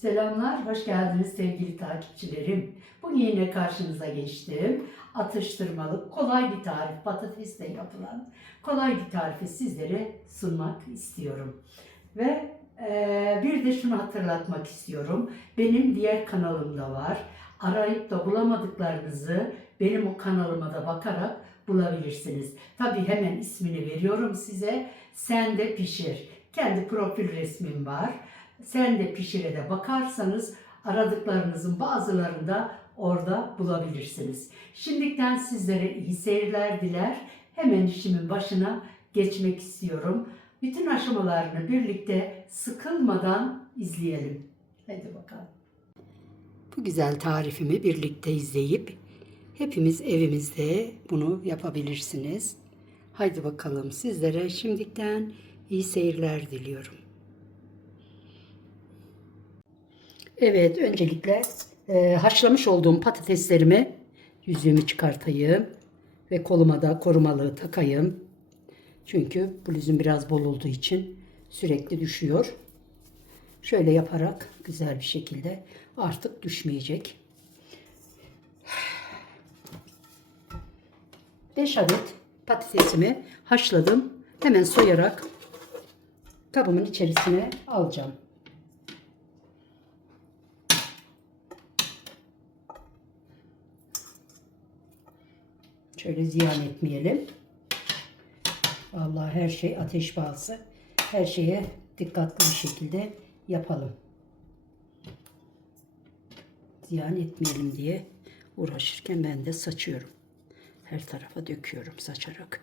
Selamlar, hoş geldiniz sevgili takipçilerim. Bugün yine karşınıza geçtim. Atıştırmalık, kolay bir tarif, patatesle yapılan kolay bir tarifi sizlere sunmak istiyorum. Ve eee, bir de şunu hatırlatmak istiyorum. Benim diğer kanalımda var. Arayıp da bulamadıklarınızı benim o kanalıma da bakarak bulabilirsiniz. Tabii hemen ismini veriyorum size. Sen de pişir. Kendi profil resmim var. Sen de pişire de bakarsanız aradıklarınızın bazılarını da orada bulabilirsiniz. Şimdiden sizlere iyi seyirler diler. Hemen işimin başına geçmek istiyorum. Bütün aşamalarını birlikte sıkılmadan izleyelim. Hadi bakalım. Bu güzel tarifimi birlikte izleyip hepimiz evimizde bunu yapabilirsiniz. Haydi bakalım sizlere şimdiden iyi seyirler diliyorum. Evet, öncelikle e, haşlamış olduğum patateslerimi yüzüğümü çıkartayım ve koluma da korumalığı takayım. Çünkü bluzum biraz bol olduğu için sürekli düşüyor. Şöyle yaparak güzel bir şekilde artık düşmeyecek. 5 adet patatesimi haşladım. Hemen soyarak kabımın içerisine alacağım. Şöyle ziyan etmeyelim. Vallahi her şey ateş pahası. Her şeye dikkatli bir şekilde yapalım. Ziyan etmeyelim diye uğraşırken ben de saçıyorum. Her tarafa döküyorum saçarak.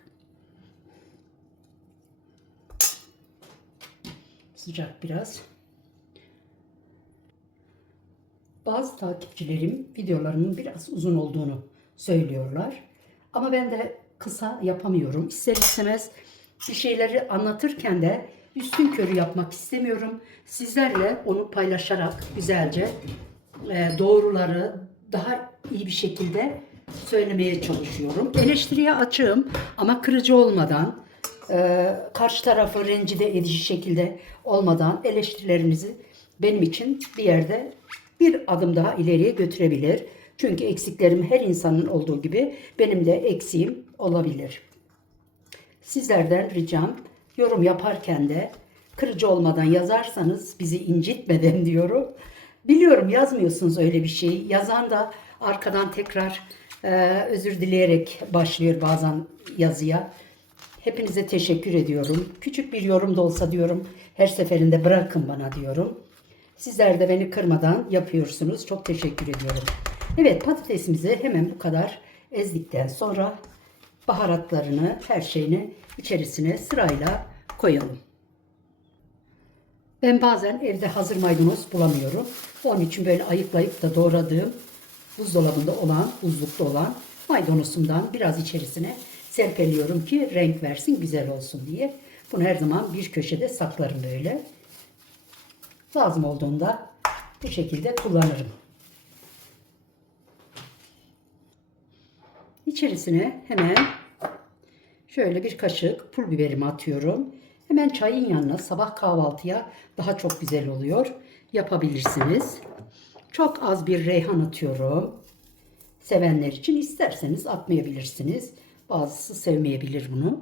Sıcak biraz. Bazı takipçilerim videolarımın biraz uzun olduğunu söylüyorlar. Ama ben de kısa yapamıyorum. İster istemez bir şeyleri anlatırken de üstün körü yapmak istemiyorum. Sizlerle onu paylaşarak güzelce e, doğruları daha iyi bir şekilde söylemeye çalışıyorum. Eleştiriye açığım ama kırıcı olmadan, e, karşı tarafı rencide edici şekilde olmadan eleştirilerinizi benim için bir yerde bir adım daha ileriye götürebilir. Çünkü eksiklerim her insanın olduğu gibi benim de eksiğim olabilir. Sizlerden ricam yorum yaparken de kırıcı olmadan yazarsanız bizi incitmeden diyorum. Biliyorum yazmıyorsunuz öyle bir şey. Yazan da arkadan tekrar e, özür dileyerek başlıyor bazen yazıya. Hepinize teşekkür ediyorum. Küçük bir yorum da olsa diyorum her seferinde bırakın bana diyorum. Sizler de beni kırmadan yapıyorsunuz. Çok teşekkür ediyorum. Evet patatesimizi hemen bu kadar ezdikten sonra baharatlarını, her şeyini içerisine sırayla koyalım. Ben bazen evde hazır maydanoz bulamıyorum. Onun için böyle ayıklayıp da doğradığım buzdolabında olan, buzlukta olan maydanozumdan biraz içerisine serpeliyorum ki renk versin, güzel olsun diye. Bunu her zaman bir köşede saklarım böyle. Lazım olduğunda bu şekilde kullanırım. İçerisine hemen şöyle bir kaşık pul biberimi atıyorum. Hemen çayın yanına sabah kahvaltıya daha çok güzel oluyor. Yapabilirsiniz. Çok az bir reyhan atıyorum. Sevenler için isterseniz atmayabilirsiniz. Bazısı sevmeyebilir bunu.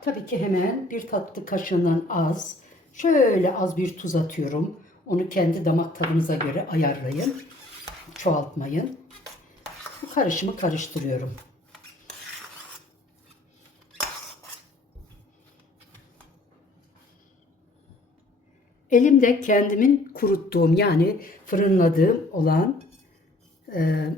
Tabii ki hemen bir tatlı kaşığından az, şöyle az bir tuz atıyorum. Onu kendi damak tadınıza göre ayarlayın. Çoğaltmayın. Bu karışımı karıştırıyorum. Elimde kendimin kuruttuğum yani fırınladığım olan e,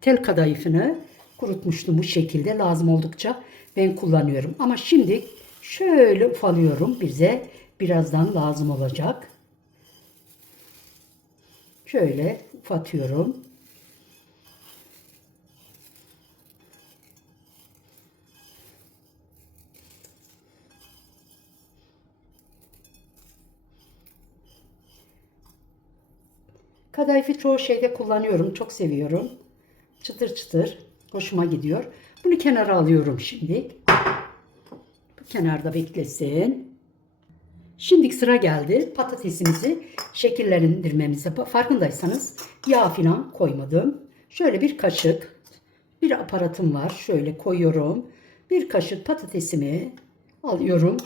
tel kadayıfını kurutmuştum bu şekilde lazım oldukça ben kullanıyorum. Ama şimdi şöyle ufalıyorum bize birazdan lazım olacak. Şöyle ufatıyorum. Kadayıfı çoğu şeyde kullanıyorum. Çok seviyorum. Çıtır çıtır. Hoşuma gidiyor. Bunu kenara alıyorum şimdi. Bu kenarda beklesin. Şimdi sıra geldi patatesimizi şekillendirmemize. Farkındaysanız yağ falan koymadım. Şöyle bir kaşık bir aparatım var. Şöyle koyuyorum. Bir kaşık patatesimi alıyorum.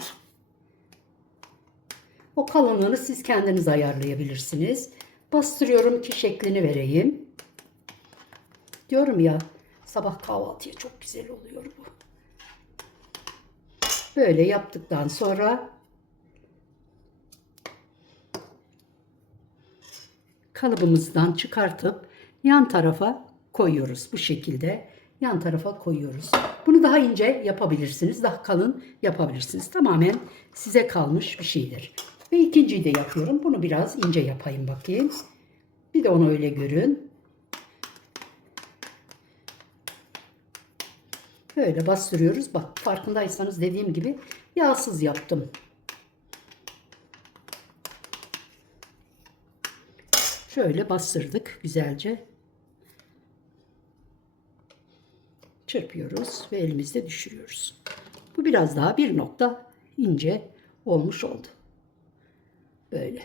O kalınlığını siz kendiniz ayarlayabilirsiniz. Bastırıyorum ki şeklini vereyim. Diyorum ya sabah kahvaltıya çok güzel oluyor bu. Böyle yaptıktan sonra kalıbımızdan çıkartıp yan tarafa koyuyoruz. Bu şekilde yan tarafa koyuyoruz. Bunu daha ince yapabilirsiniz. Daha kalın yapabilirsiniz. Tamamen size kalmış bir şeydir. Ve ikinciyi de yapıyorum. Bunu biraz ince yapayım bakayım. Bir de onu öyle görün. Böyle bastırıyoruz. Bak farkındaysanız dediğim gibi yağsız yaptım. Şöyle bastırdık güzelce. Çırpıyoruz ve elimizde düşürüyoruz. Bu biraz daha bir nokta ince olmuş oldu. Böyle.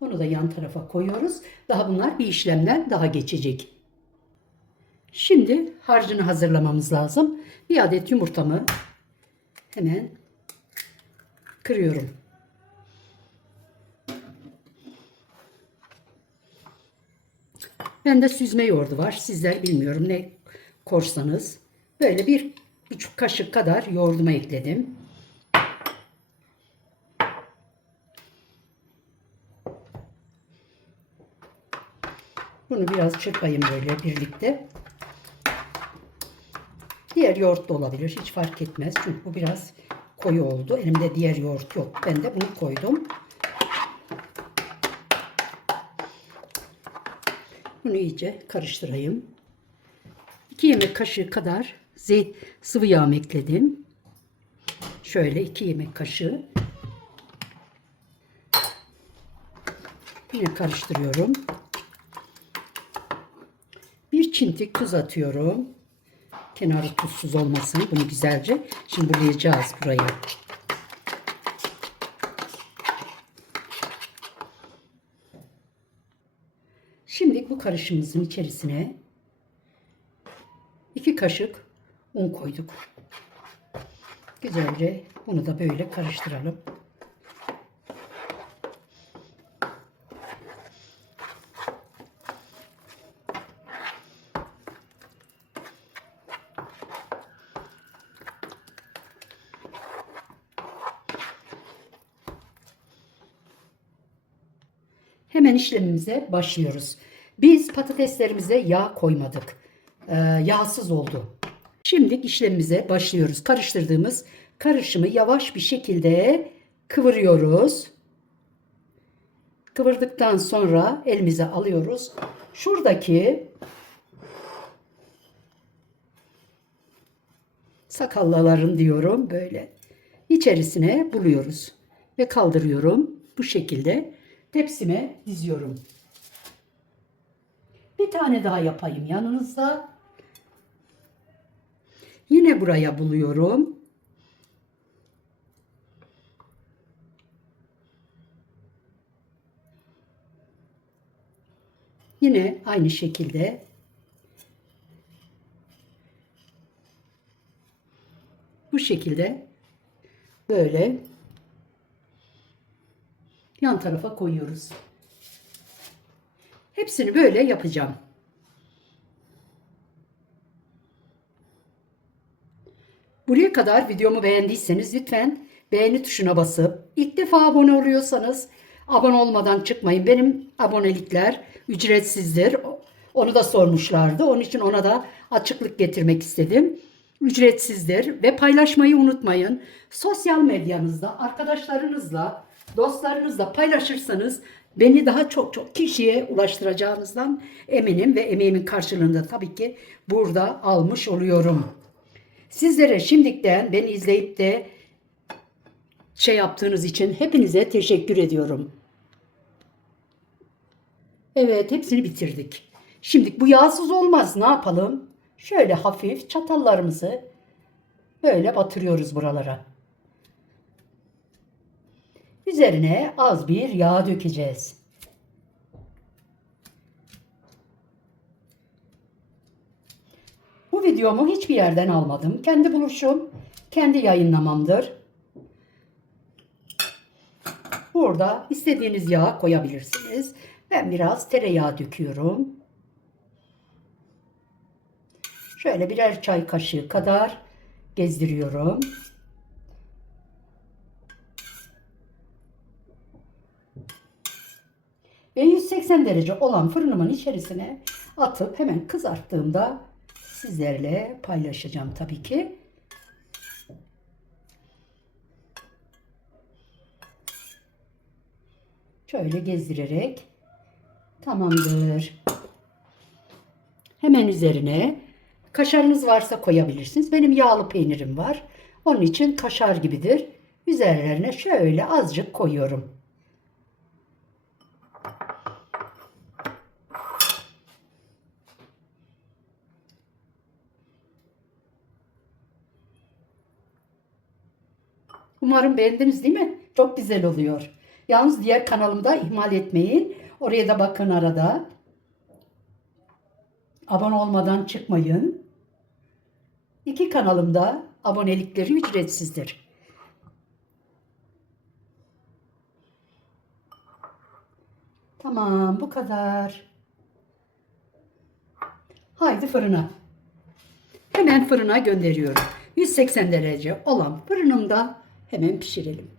Onu da yan tarafa koyuyoruz. Daha bunlar bir işlemden daha geçecek. Şimdi harcını hazırlamamız lazım. Bir adet yumurtamı hemen kırıyorum. Bende süzme yoğurdu var. Sizler bilmiyorum ne korsanız. Böyle bir buçuk kaşık kadar yoğurdumu ekledim. Bunu biraz çırpayım böyle birlikte. Diğer yoğurt da olabilir. Hiç fark etmez. Çünkü bu biraz koyu oldu. Elimde diğer yoğurt yok. Ben de bunu koydum. Bunu iyice karıştırayım. 2 yemek kaşığı kadar zeyt, sıvı yağ ekledim. Şöyle 2 yemek kaşığı. Yine karıştırıyorum. Bir çintik tuz atıyorum. Kenarı tuzsuz olmasın. Bunu güzelce şimdi bulayacağız burayı. Şimdi bu karışımımızın içerisine iki kaşık un koyduk. Güzelce bunu da böyle karıştıralım. Hemen işlemimize başlıyoruz. Biz patateslerimize yağ koymadık. Ee, yağsız oldu. Şimdi işlemimize başlıyoruz. Karıştırdığımız karışımı yavaş bir şekilde kıvırıyoruz. Kıvırdıktan sonra elimize alıyoruz. Şuradaki sakallaların diyorum böyle içerisine buluyoruz ve kaldırıyorum bu şekilde tepsime diziyorum. Bir tane daha yapayım yanınızda. Yine buraya buluyorum. Yine aynı şekilde bu şekilde böyle yan tarafa koyuyoruz. Hepsini böyle yapacağım. Buraya kadar videomu beğendiyseniz lütfen beğeni tuşuna basıp ilk defa abone oluyorsanız abone olmadan çıkmayın. Benim abonelikler ücretsizdir. Onu da sormuşlardı. Onun için ona da açıklık getirmek istedim. Ücretsizdir ve paylaşmayı unutmayın. Sosyal medyanızda arkadaşlarınızla, dostlarınızla paylaşırsanız beni daha çok çok kişiye ulaştıracağınızdan eminim ve emeğimin karşılığında tabii ki burada almış oluyorum. Sizlere şimdiden beni izleyip de şey yaptığınız için hepinize teşekkür ediyorum. Evet hepsini bitirdik. Şimdi bu yağsız olmaz ne yapalım? Şöyle hafif çatallarımızı böyle batırıyoruz buralara. Üzerine az bir yağ dökeceğiz. Bu videomu hiçbir yerden almadım. Kendi buluşum, kendi yayınlamamdır. Burada istediğiniz yağ koyabilirsiniz. Ben biraz tereyağı döküyorum. Şöyle birer çay kaşığı kadar gezdiriyorum. Ve 180 derece olan fırınımın içerisine atıp hemen kızarttığımda sizlerle paylaşacağım tabii ki. Şöyle gezdirerek tamamdır. Hemen üzerine kaşarınız varsa koyabilirsiniz. Benim yağlı peynirim var. Onun için kaşar gibidir. Üzerlerine şöyle azıcık koyuyorum. Umarım beğendiniz değil mi? Çok güzel oluyor. Yalnız diğer kanalımda ihmal etmeyin. Oraya da bakın arada. Abone olmadan çıkmayın. İki kanalımda abonelikleri ücretsizdir. Tamam bu kadar. Haydi fırına. Hemen fırına gönderiyorum. 180 derece olan fırınımda hemen pişirelim.